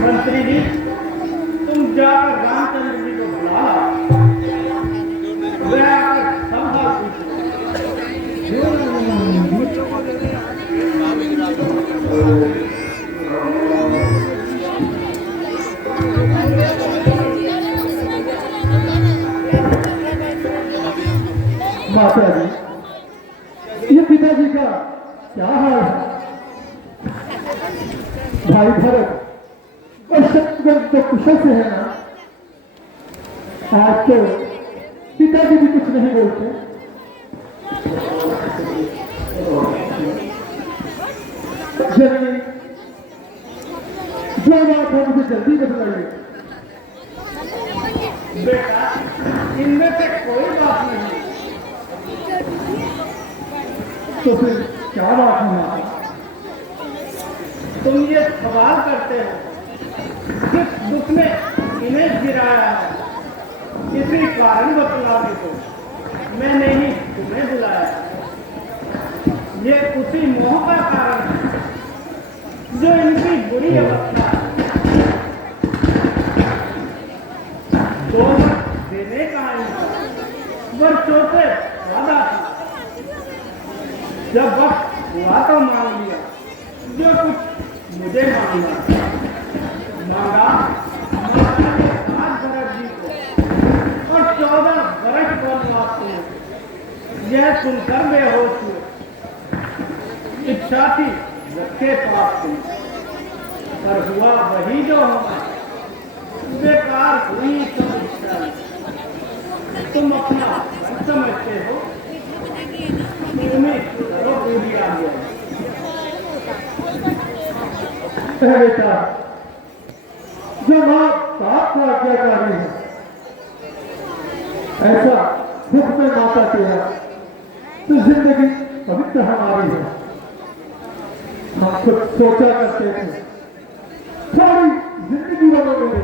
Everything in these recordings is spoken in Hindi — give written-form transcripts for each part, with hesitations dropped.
मंत्री जी, तुम जाकर रामचंद्र जी को बुला माता जी, ये पिताजी का क्या हाल है? भाई भरत और शत्रुघ्न तो कुशल से है ना? आज तो पिताजी भी कुछ नहीं बोलते। जननी, जो बात है मुझे जल्दी बताइए। बेटा, इनमें से कोई बात नहीं। तो फिर क्या बात है? तुम ये सवाल करते हो, जिस दुख ने इन्हें गिराया है, इसी कारण बतला दे दो। मैंने ही तुम्हें बुलाया। ये उसी मोह का कारण है जो इनकी बुरी अवस्था है। दो वर्ष देने का इनका वर्षों से वादा था। जब वक्त हुआ तो मांग लिया जो कुछ मुझे मांगा। माता के 7 भरत जी को और 14 वर्ष वनवास को। यह सुनकर बेहोश हुए। इच्छा थी रखे पास थी, पर हुआ वही जो होना। बेकार हुई सब इच्छा। तुम अपना मन समझते हो, तुम्हें करो पूरी आ गया। बेटा, जो माँ बाप का आज्ञाकारी है, ऐसा दुख में माता तेरा, तो जिंदगी पवित्र हमारी है। हम खुद सोचा करते थे सारी जिंदगी बनो मेरे,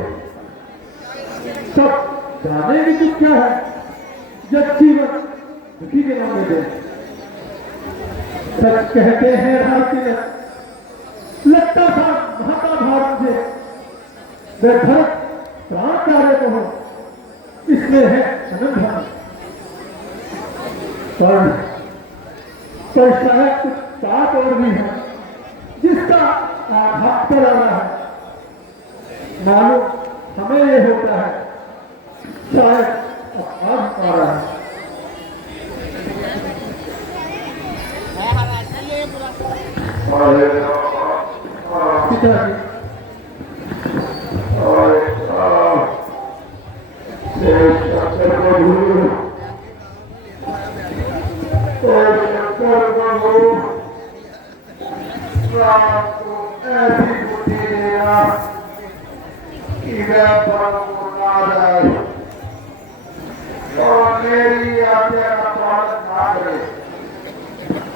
तब जानेंगे कि क्या है जब जीवन दुखी के नाम दे। सच कहते हैं भारतीय लगता था महात्मा भारत से वे भरत प्राण प्यारे को हो, इसमें है अनंत पर शायद कुछ बात और भी है जिसका आघात पर आ रहा है। मालूम हमें ये होता है, शायद अपराध आ रहा है। पिताजी, ऐसी बुद्धि देना कि वह और मेरी आज्ञा का पालन ना करे।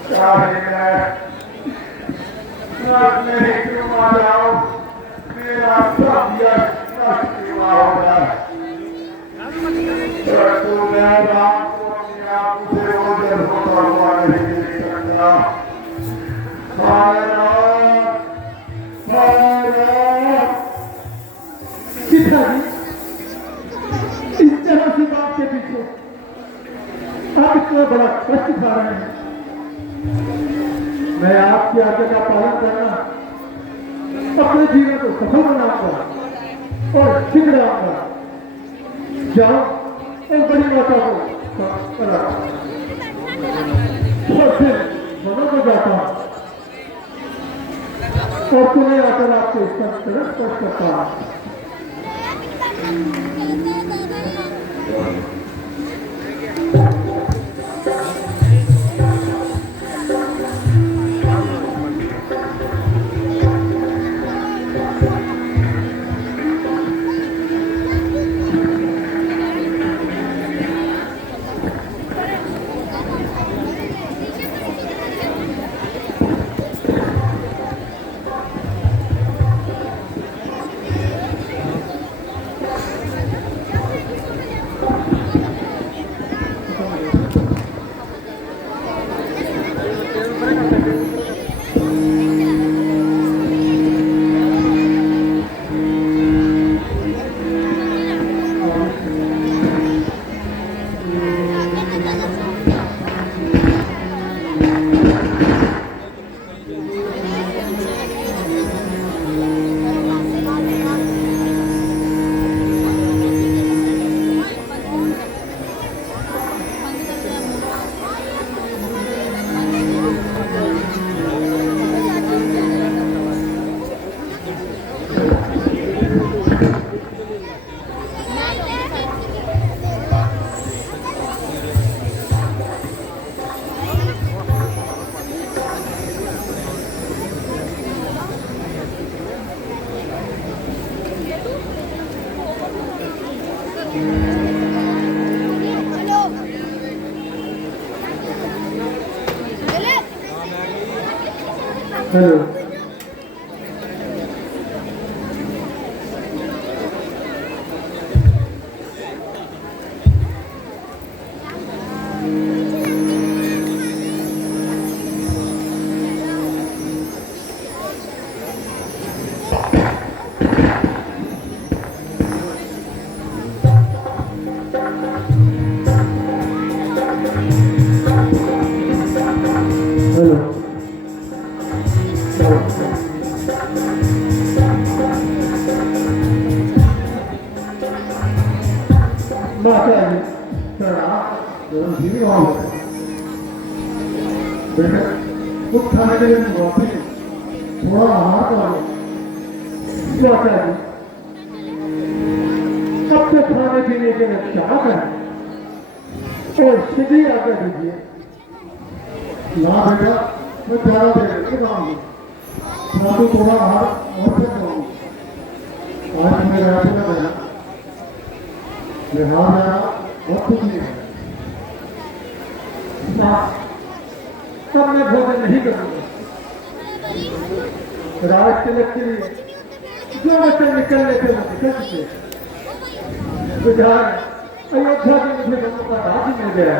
चाहे मैं अपने ही क्यों आ जाऊं, मेरा सब यश नष्ट हुआ होगा। परंतु मैं राम को अपने आप से ओझल होता हुआ नहीं देख सकता। पिताजी, इस तरह की बात के पीछे आप इतना बड़ा कष्ट खा रहे हैं। मैं आपकी आज्ञा का पालन करना, अपने जीवन को सफल बनाऊंगा और छिड़ाऊंगा। जाओ और बड़ी माता को करा और फिर वनों को जाता हूं और तुम्हें आकर आपको इसका तरफ स्पर्श करता हूं। हेलो हेलो माता जी प्रणाम जी बेटे कुछ खाने के लिए वापस थोड़ा आहार करो माता जी अब तो खाने पीने के लिए क्या करें और सीधी आगे दीजिए ना बेटा मैं थोड़ा देर के खाऊंगी ना तो थोड़ा आहार और से खाऊंगी आज मेरे हाथ में रहना बिहार में बहुत कुछ नहीं है तब मैं भोजन नहीं करूंगा रात के लग के लिए जो बच्चे निकलने थे वो निकल चुके गुजरात अयोध्या के मुझे लोगों का राज्य मिल गया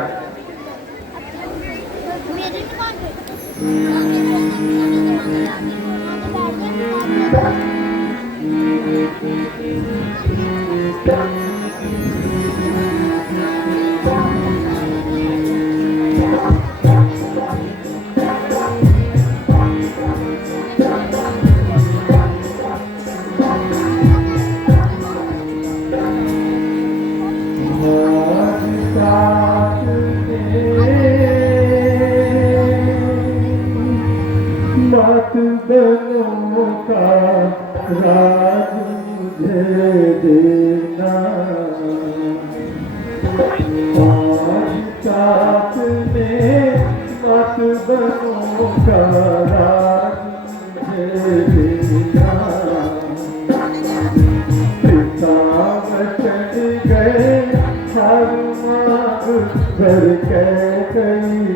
मत बनो का राज मुझे देना आज साथ में मत बनो का राज मुझे देना पिता वचन गए हर मांग भर के कई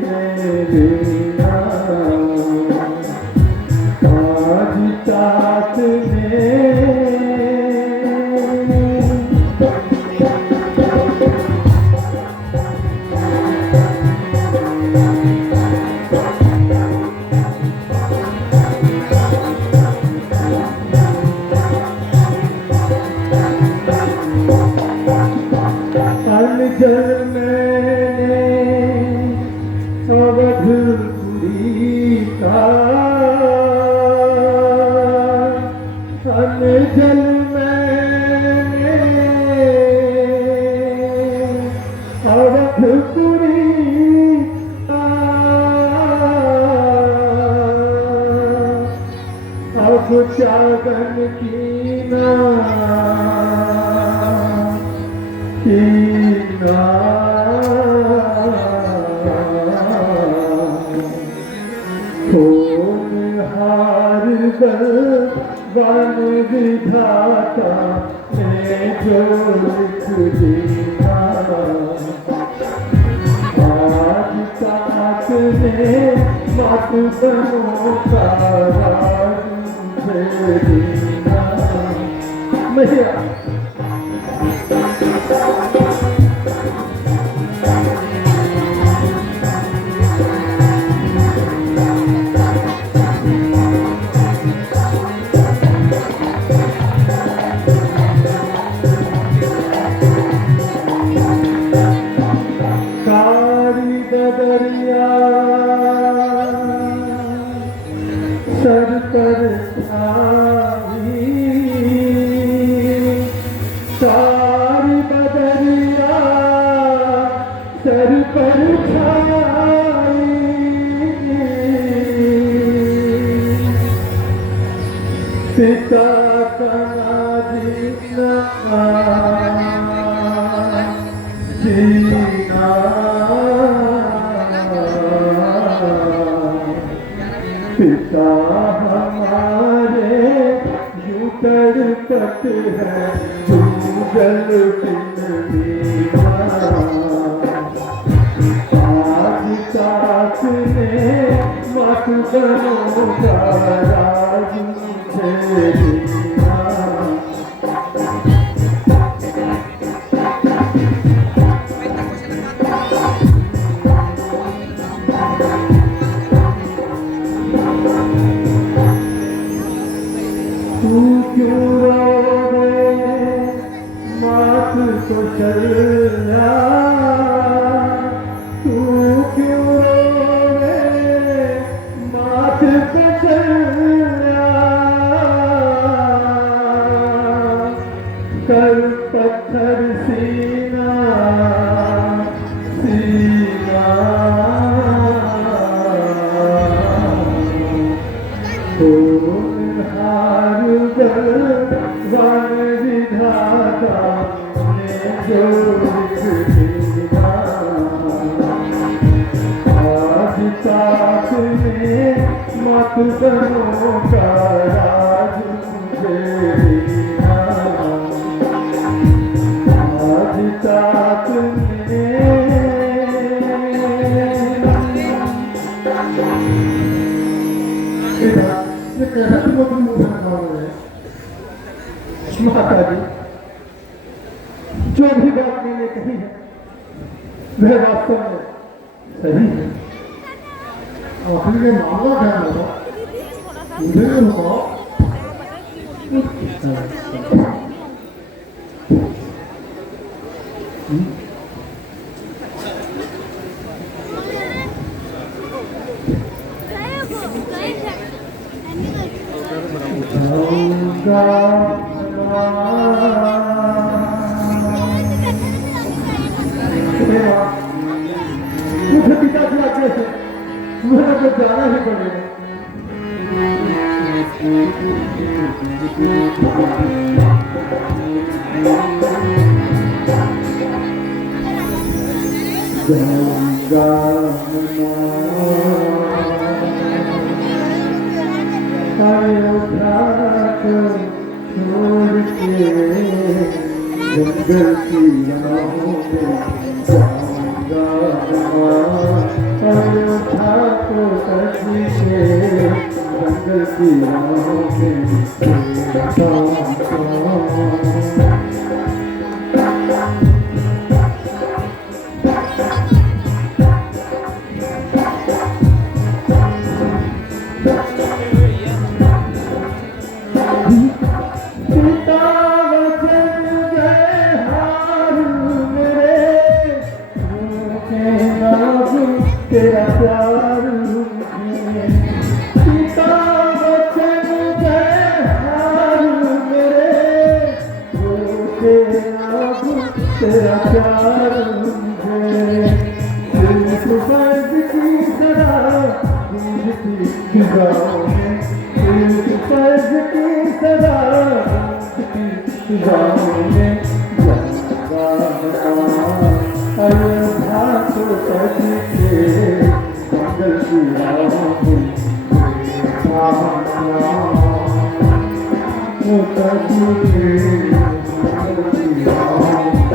देना साथ में अनजल मैंने अवधपुरी का अनजल मैंने अवधपुरी अब चागन कीना हार वन विधाता ने जो लिख दिया आज साथ में मत बनो का राज मुझे देना मैया सर पर आई सारी बदरिया सर पर छाई पिता का जीना जीना पिता हमारे यूं तड़पत है तू जल पिंडीना आज साथ में मत बनो का राज मुझे देना। तू क्यों रोवे मात को चलना, तू क्यों रोवे मात को चलना, कर पत्थर सीना सीना, हार वन विधाता ने जो लिख दिया, आज ताक में मत बनो का राज मुझे देना। आज ताक में ये कैसा तुम अपनी मुँह से खा रहे हैं? माता जी, जो भी बात मैंने कही है वह वास्तव में सही है। आखिर ये मामला क्या होगा मुझे नहीं बताओ। मुझे पिताजी आज्ञा से मेरे को जाना ही पड़ेगा। गंगा अयोध्या को छोड़ के जंगल की राहों में जाऊंगा, अयोध्या को कभी के जंगल की राहों में जाऊंगा। तेरा प्यार पिता बचन जय हार मेरे, तेरा प्यार मुझे सिर्फ फर्ज की तरह गूंजती फिजाओं में, सिर्फ फर्ज की तरह गूंजती फिजाओं में। अयोध्या को कभी के जंगल की राहों में वो कभी के जंगल की राहों में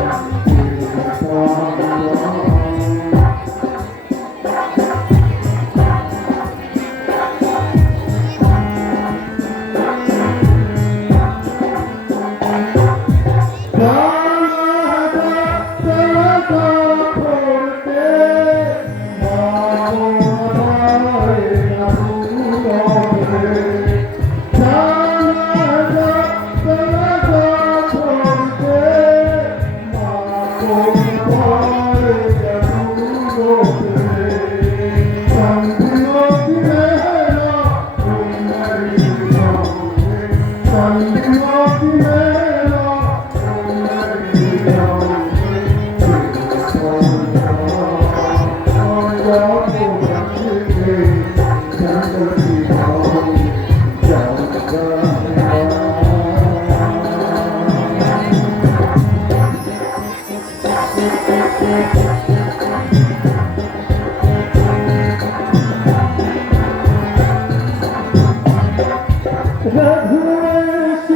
रघुवंश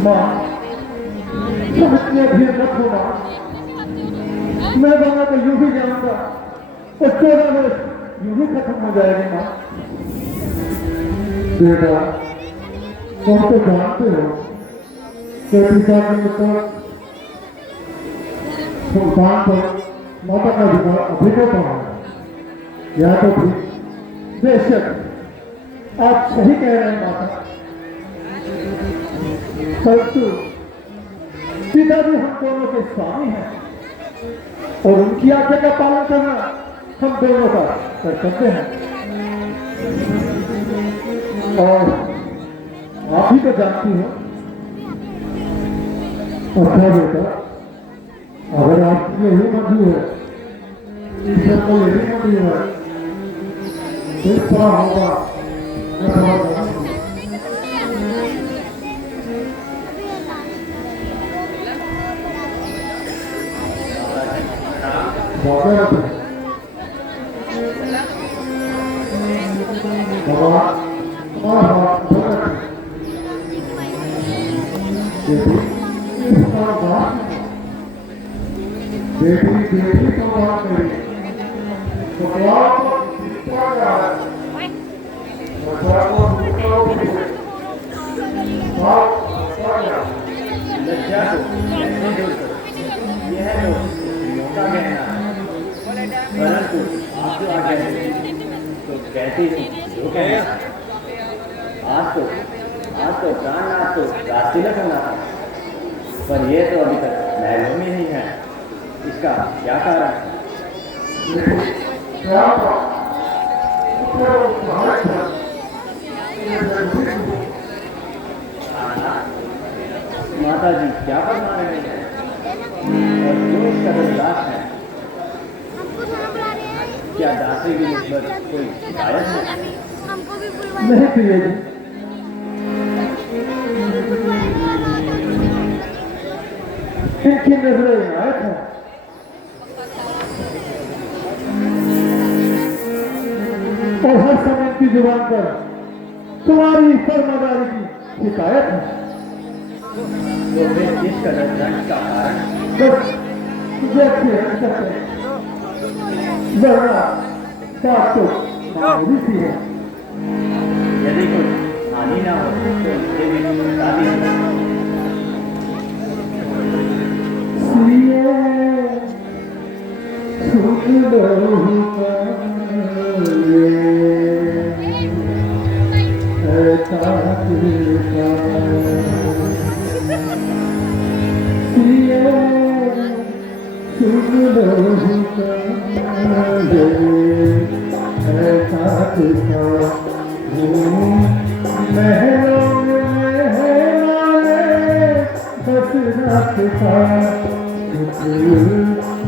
माँ, तुम इतने धीर मत होना। मैं वहां तो यूं ही जाऊंगा और 14 वर्ष यूं ही खत्म हो जाएगी माँ। बेटा, तुम तो जानते हो कि पिता के ऊपर सुल्तान पर माता का अधिकार अधिक होता है। या तो ठीक, बेशक आप सही कह रहे हैं माता, परंतु पिताजी हम दोनों के स्वामी हैं और उनकी आज्ञा का पालन करना हम दोनों का कर्तव्य है। और आप ही तो जानती हो। अच्छा बेटा, अगर आपकी यही मंजूर है, ईश्वर को यही मंजूर है, किस तरह होगा मैं समझ रहा हूं। बेटी तो बात करी तो लज्जा यह का कहना है, परंतु आप जो आ गए तो कहती हूँ जो कहना आज तो प्राण आज तो राजतिलक होना था, पर यह तो अभी तक महलों में ही है। इसका क्या कारण है? माता जी क्या फरमा रहे हैं और क्यों इस कदर उदास है? क्या दासी की निस्बत कोई शिकायत है? नहीं प्रिय जी, इनकी नजरें इनायत है और हर समय की जुबान पर तुम्हारी फरमादारी की शिकायत है। तो फिर इस कदर दंड का कारण? बस जैसे हरकत है, वरना बात तो मामूली सी है। यदि कुछ हानि ना हो तो इसे भी बता दीजिए।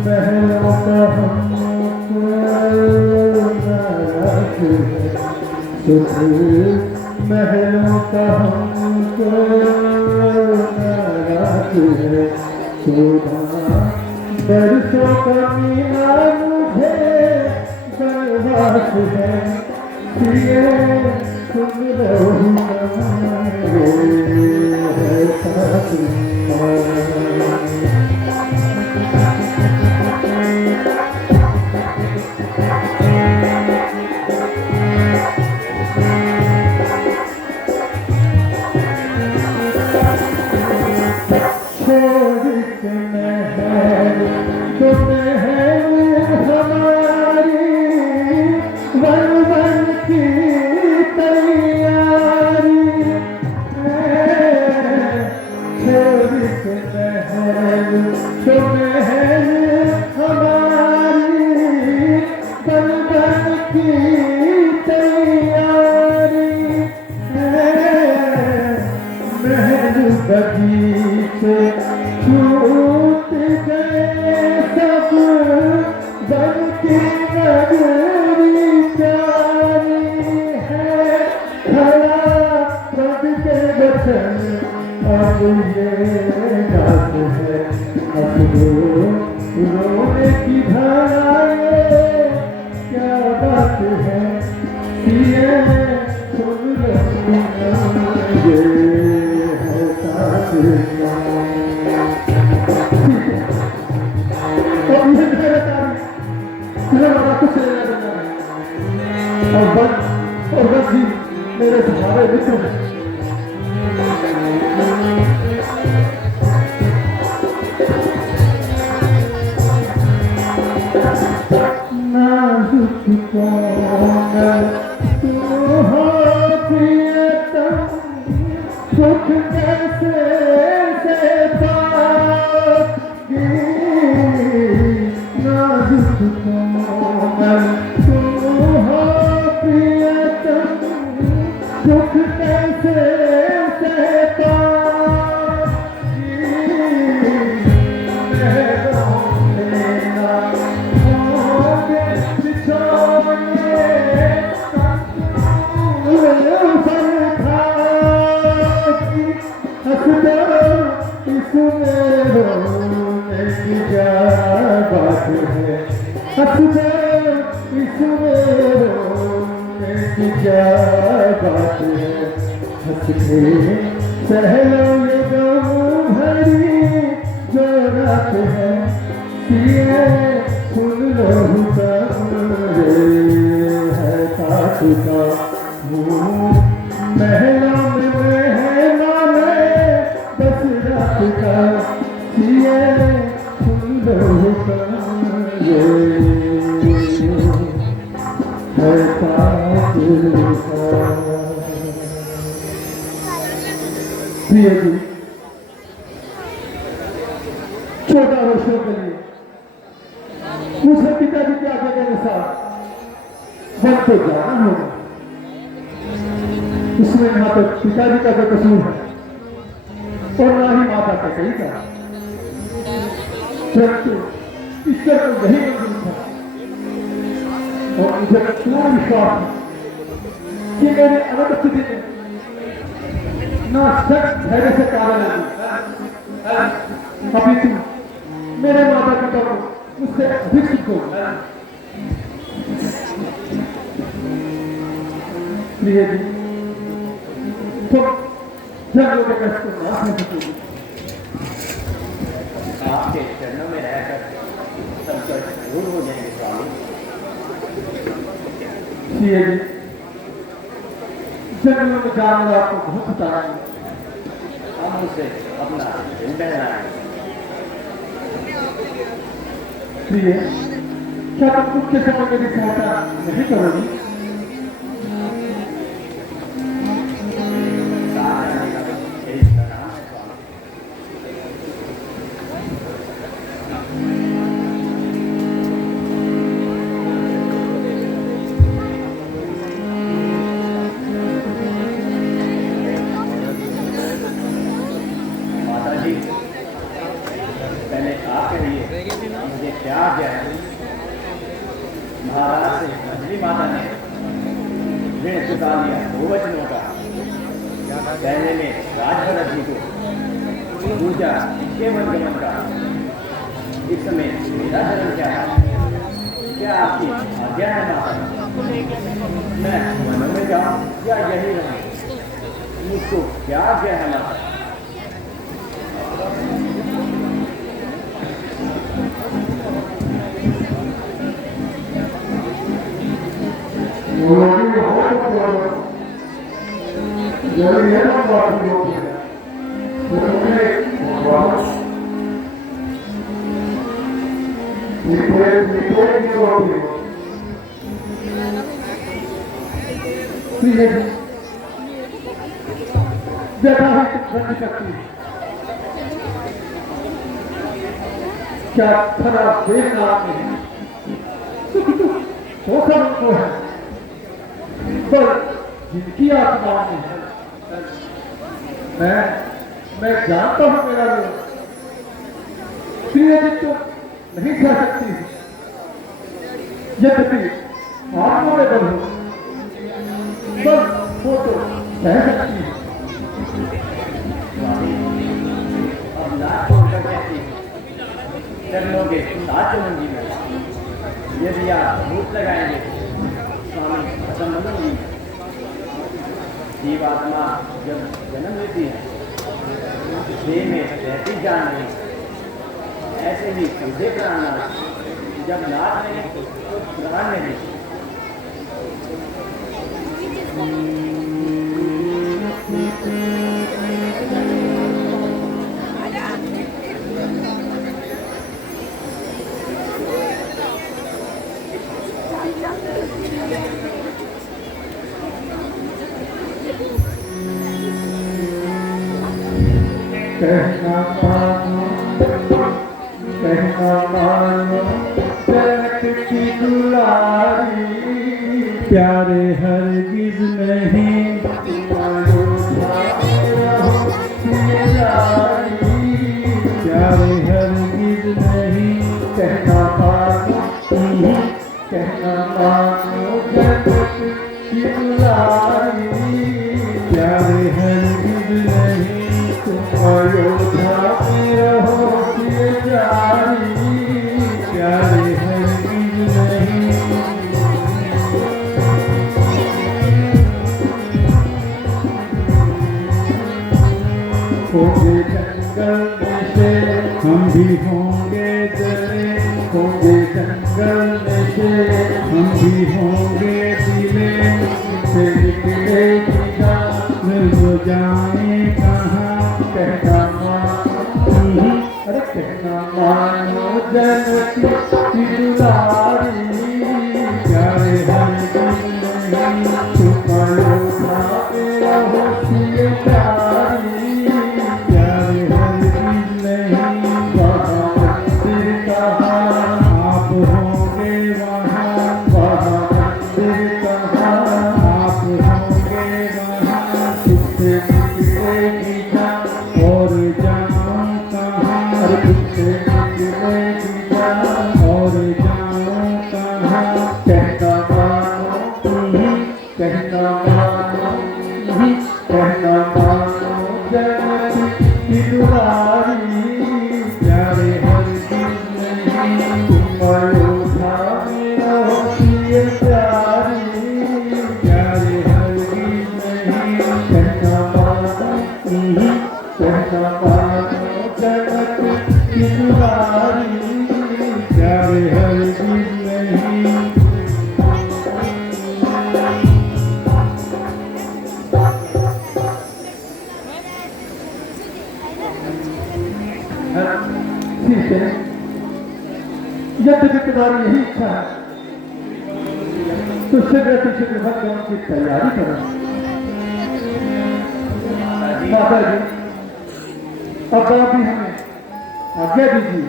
महलों का हम सुख महलों का हमको नाराज है शोभा बरसों का मीना मुझे बनवास है प्रिय सुन रही है साथ बगीचे छूट गए सब बन की नगरी प्यारी है खड़ा पद के वचन अब ये रात है अब रोने की धाराएं क्या बात है सिए सुन रही और बस जी मेरे सारे मित्र नाजुक कोमल तू हो प्रियतम सुख कैसे से पागी नाजुक कोमल तू हो प्रियतम सुख कैसे से पागी महरों लेना होगे बिछोने इसमें रोने की क्या बात है इसमें रोने की क्या बात है हंस के सहलो ये गम भरी जो रात है सिए सुन लो रे है साथ का मुँह महलों में मेहमान बस रात का सिए सुन लो है साथ का प्रिय जी 14 वर्षों के लिए मुझे पिताजी के आज्ञा के अनुसार वन को जाना होगा इसमें ना तो पिताजी का जो कसूर है और ना ही माता का सही का परंतु ईश्वर को यही मंजूर था और मुझे पूर्ण विश्वास है कि मेरे अनंत स्थिति में ना सख्त धैर्य से कार्य लगी अभी तुम मेरे माता पिता को मुझसे अधिक सीखो प्रिय जी तो जब लोग कष्ट को ना समझ सकोगे आपके चरणों में रहकर सब कष्ट दूर हो जाएंगे स्वामी। प्रिय जी जंगलों में जाने आपको बहुत बताएंगे हम उसे अपना दिल बहलाएं। प्रिय क्या तुम दुख के समय मेरी सहायता नहीं करोगी पहले आप कहिए मुझे क्या है महाराज से मछली माता ने ऋण चुका लिया बहुवचनों का। पहले में राजभरत जी को, दूसरा केवल गमन का। इस समय मेरा धर्म क्या है? क्या आपकी आज्ञा है माता? मैं वन में जाऊं या यही रहूं? मुझको क्या आज्ञा है माता? क्या खराब देखना आपने धोखा उनको है, पर जिनकी आत्मा में है, मैं जानता हूं मेरा लोग प्रिय तो नहीं कह सकती, यद्यपि आत्मा में बल हो, पर वो तो कह सकती है। अब लाख छोड़कर कहती है, चरणोगे सात जन्म जी में। यदि आप भूत लगाएंगे स्वामी असंबंधी जीवात्मा जब जन्म लेती है देह में रहती जान नहीं, ऐसे ही समझे प्राणनाथ, जब नाथ नहीं तो प्राण नहीं। कहना मानो जगत की दुलारी, प्यारे हरगिज नहीं प्यारे हरगिज नहीं। कहना मानो जगत की दुलारी, प्यारे हरगिज नहीं। अयोध्या में रहो कि जारी, प्यारे हरगिज नहीं। होंगे जंगल में से हम भी होंगे जले, होंगे जंगल में से हम भी होंगे दिले। से निकलेगी जान, मिल जाए कहाँ। कहना मानो, अरे कहना मानो जगत की दुलारी, प्यारे हरगिज नहीं। तुम अयोध्या में रहो कि जारी, प्यारे हरगिज नहीं। वहाँ मंदिर कहाँ, आप होंगे वहाँ, वहाँ मंदिर कहाँ, आप होंगे वहाँ। तुमसे निकलेगी जान, और जाऊं कहाँ, अरे तुमसे निकलेगी जान, और जाऊं कहाँ। कहना मानो, कहना मानो, कहना मानो जगत की दुलारी, प्यारे हरगिज नहीं। तुम अयोध्या में रहो कि जारी, प्यारे हरगिज नहीं। कहना मानो, कहना मानो जगत की दुलारी, प्यारे हरगिज नहीं। ठीक है, यद्यपि तुम्हारी यही इच्छा है तो शीघ्र भगवान की तैयारी करो। माता जी, अब आप भी हमें आज्ञा दीजिए।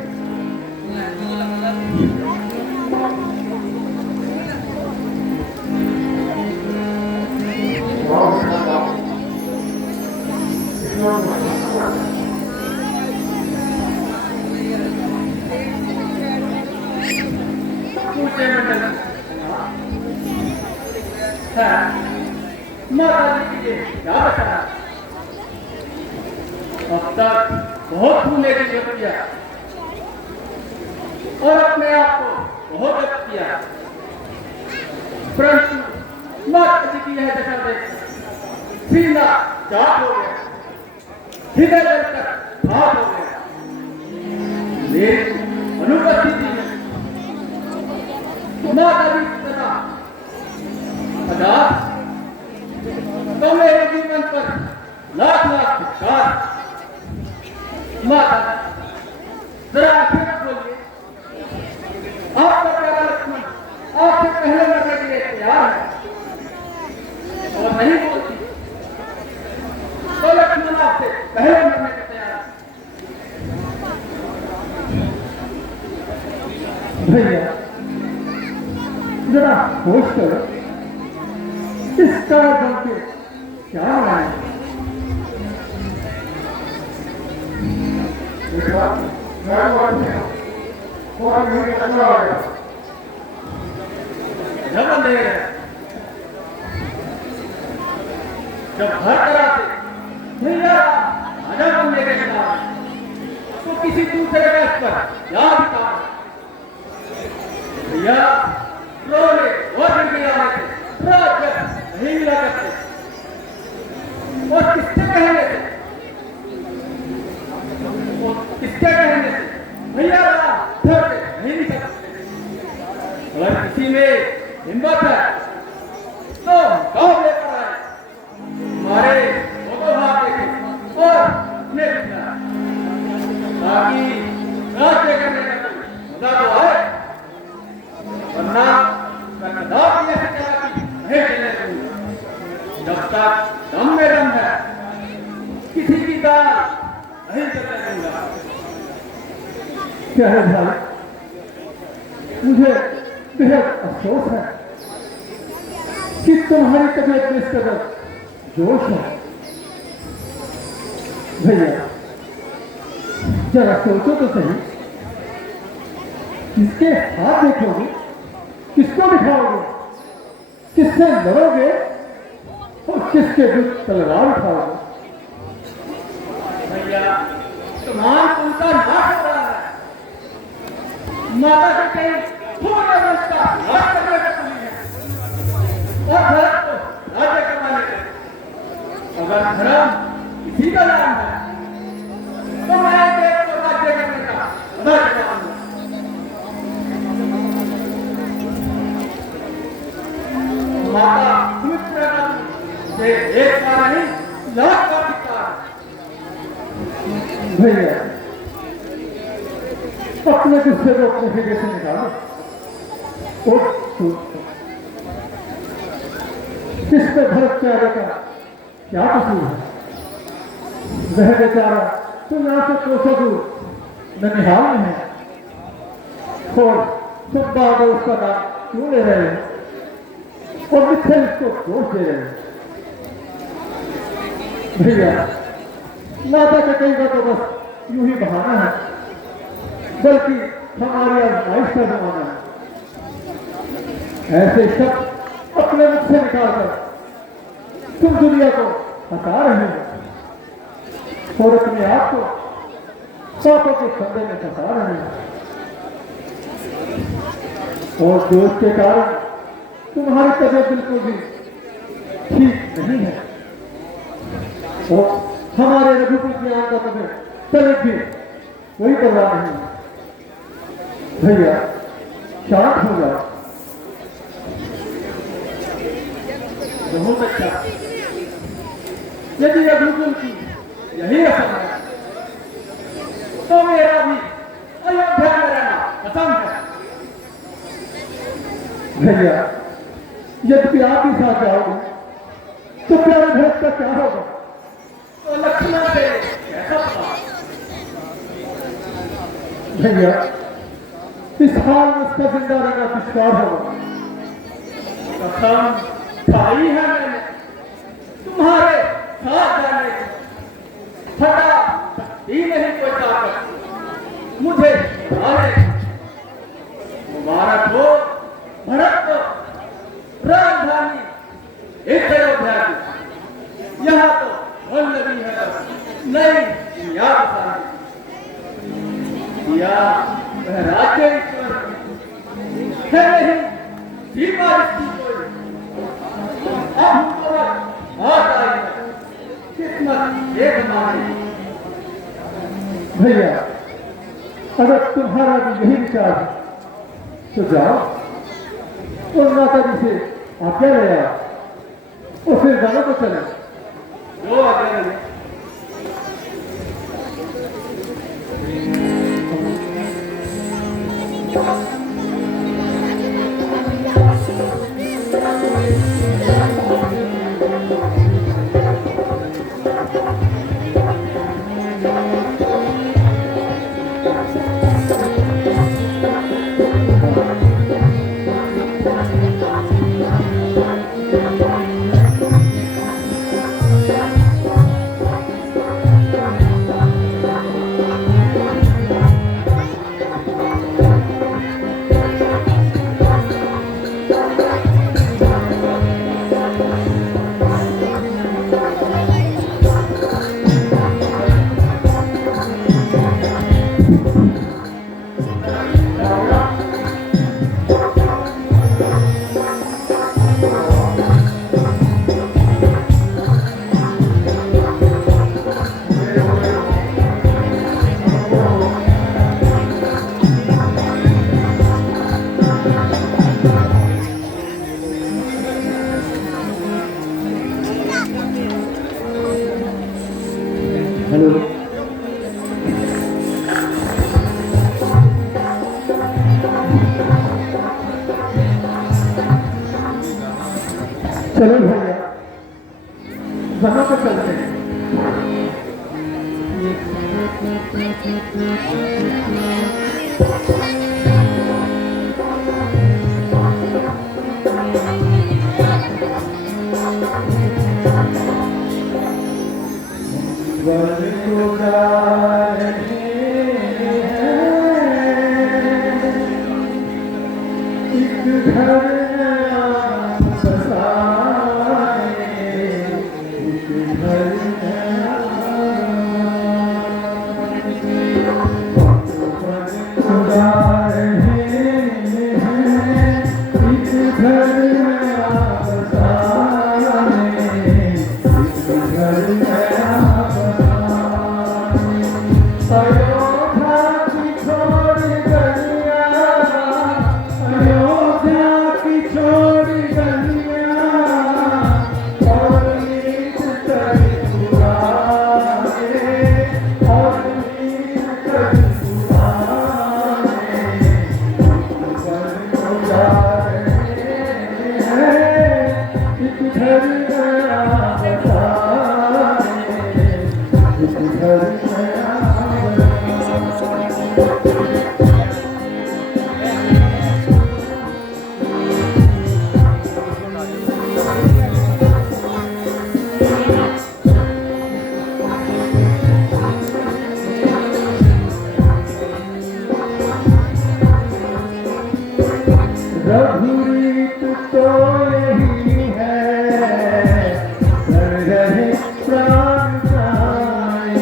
हाँ, माता जी की ये क्या बताया। अब तक बहुत तूने की जरूरत किया और अपने आप को बहुत व्यक्त किया, परंतु माता जी की यह दशा देख सीना चाट हो गया, हृदय जलकर खाक हो गया। मेरी अनुपस्थिति में माता जी की तरह अदास तो मेरे जीवन पर लाख लाख धिक्कार। माता जरा आंखें खोलिए, आपका प्यारा लक्ष्मण आपसे पहले मरने के लिए तैयार है और नहीं बोलती तो लक्ष्मण आपसे पहले मरने के तैयार है। भैया जरा होश करो, इस तरह बन के क्या बनाए। बेटा मैं और नहीं करना होगा। जब अंधेर है, जब हर तरह से भैया राजा बनने के खिलाफ तो किसी दूसरे का इस पर क्या अधिकार है। भैया रोने और गिड़गिड़ा आने से राज्य नहीं मिला करते और किसके कहने से भैया घर से नहीं निकल सकते। अगर किसी में हिम्मत है तो गाँव लेकर आए, हमारे दोनों हाथ देखे और उन्हें दिखा ताकि राज्य करने का मजा तो आए, वरना कन्नदार की ऐसी चालाकी नहीं चलने दूंगा। जब तक दम में दम है किसी की दाल नहीं चलने दूंगा। क्या है भाई, मुझे बेहद अफसोस है कि तुम्हारी तबीयत में इस कदर जोश है। भैया जरा सोचो तो सही, किसके हाथ देखोगे, किसको दिखाओगे, किससे लड़ोगे और किसके विरुद्ध तलवार उठाओगे। भैया तुम्हारा उनका नाश हो रहा है, माता के कहीं थोड़ा रास्ता नाश करने का तुम है और धर्म को राज्य करवाने का। अगर धर्म किसी का नाम है तो मैं देश को राज्य करने का अदा करवाऊंगा। माता सुमित्रा से एक बार नहीं लाख बार धिक्कार। भैया अपने गुस्से को अपने फिक्र से निकालो और सोचो किस पे भरत प्यारे का क्या कसूर है। वह बेचारा तो यहाँ से कोसों दूर ननिहाल में है और सब बात उसका नाम क्यों ले रहे हैं और मिथ्या इसको दोष दे रहे हैं। भैया माता का कई बार तो बस यूं ही बहाना है, बल्कि हमारी आजमाइश का जमाना है। ऐसे शब्द अपने मुख से निकालकर तुम दुनिया को हटा रहे हो और अपने आप को सांपों के फंदे में फंसा रहे हो। और दोष के कारण तुम्हारी तबीयत बिल्कुल भी ठीक नहीं है और हमारे रघुकुल ज्ञान का तुम्हें तनिक भी कोई परवाह नहीं है। भैया शांत हो जाओ। बहुत अच्छा, यदि रघुकुल की यही रसम है तो मेरा भी अयोध्या में रहना पसंद है। भैया यदि आप ही साथ जाओगे तो प्यारे भरत का क्या होगा। तो लक्ष्मण से कैसा था? भैया इस हाल में उसका जिंदा रहना दुष्कार होगा। कसम खाई है मैंने तुम्हारे साथ जाने की, फटा ही नहीं कोई ताकत मुझे आने की। मुबारक हो भरत को राजधानी इस अयोध्या की। यहाँ तो भल लगी है नहीं या या वह राज्य ईश्वर है नहीं सीमा इसकी कोई अब तो हाथ आई है किस्मत एक मानी। भैया अगर तुम्हारा भी यही विचार है तो जाओ और माता जी से आज्ञा ले आओ और फिर गाँव को चले। जो आज्ञा लगे हेलो चलो भैया वहां पर चलते हैं। वर को जा रहे हैं एक घर बसाए, एक घर को जा रहे हैं एक घर रघुरीत तो यही है कर रहे प्राण जाए,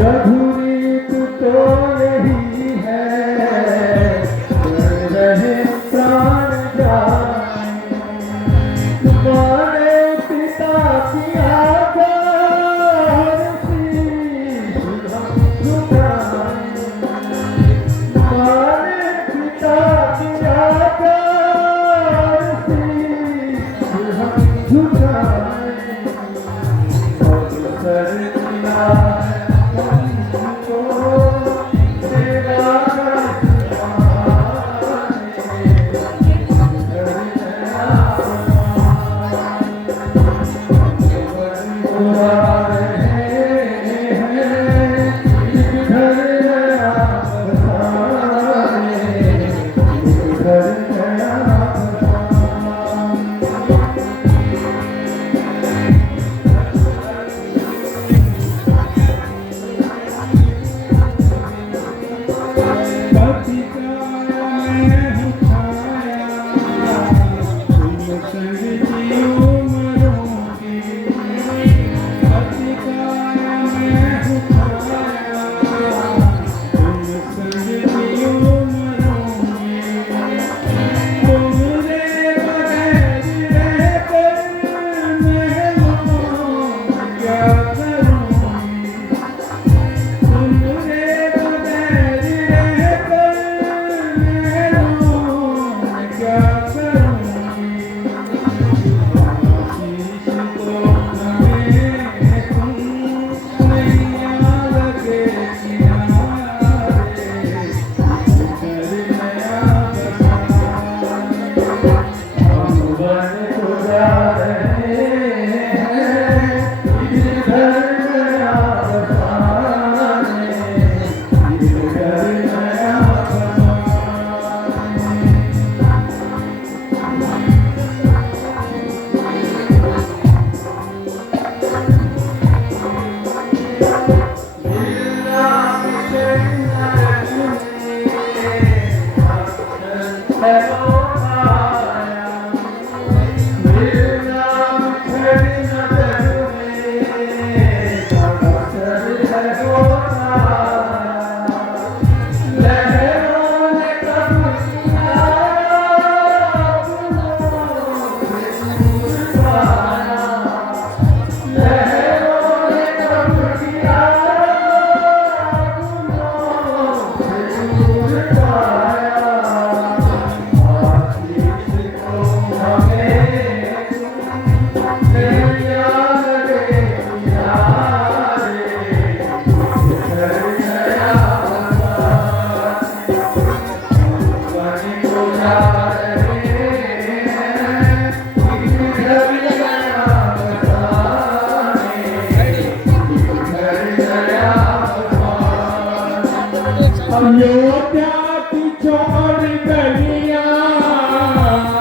रघुरीत तो यही है कर रहे प्राण जाए। तुम्हारे पिता की आज्ञा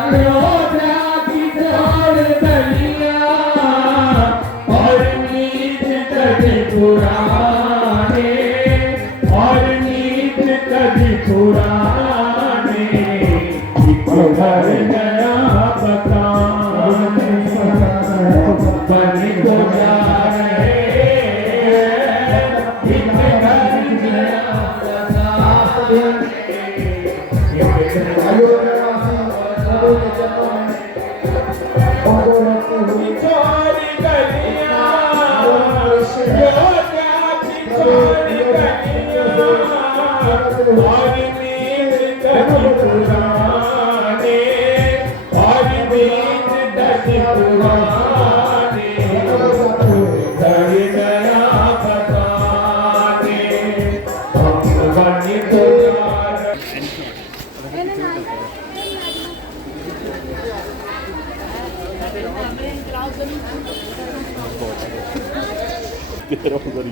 अयोध्या की जोड़ गलियां और नीत कभी पुराने और नीत कभी पुराने घर नया बताने बन को जा रहे एक घर नया बताने छोड़ी गलियां अयोध्या की छोड़ी गलियां और नीत कभी पुराने और नीत कभी पुराने घर नया बताने हम बन को जा रहे Che roba di